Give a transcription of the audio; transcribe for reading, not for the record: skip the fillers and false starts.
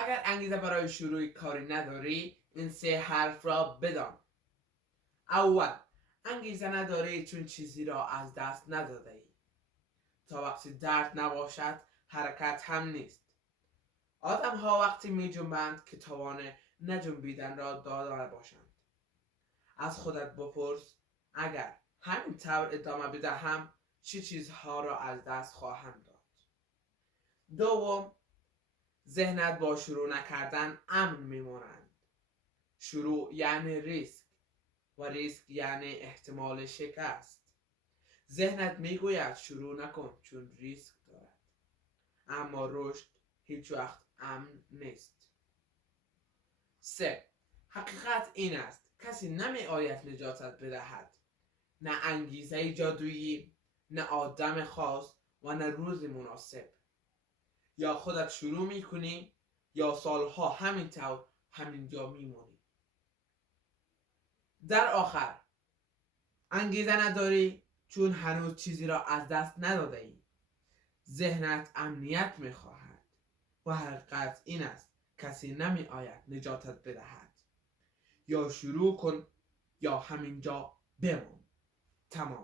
اگر انگیزه برای شروع کاری نداری، این 3 حرف را بدان. اول، انگیزه نداری چون چیزی را از دست نداده ای. تا وقتی درد نباشد حرکت هم نیست. آدم ها وقتی می جنبند که توان نجنبیدن را داده باشند. از خودت بپرس اگر همین طور ادامه بدهم چه چیزها را از دست خواهم داد. دوم، ذهنت با شروع نکردن امن میمانند. شروع یعنی ریسک و ریسک یعنی احتمال شکست. ذهنت میگوید شروع نکن چون ریسک دارد، اما رشد هیچ وقت امن نیست. 3. حقیقت این است کسی نمی آید نجاتت بدهد. نه انگیزه جادویی، نه آدم خاص و نه روز مناسب. یا خودت شروع میکنی یا سالها همینطور همینجا میمونی. در آخر، انگیزه نداری چون هنوز چیزی را از دست نداده ای. ذهنت امنیت میخواهد و حقیقت این است کسی نمی آید نجاتت بدهد. یا شروع کن یا همینجا بمان. تمام.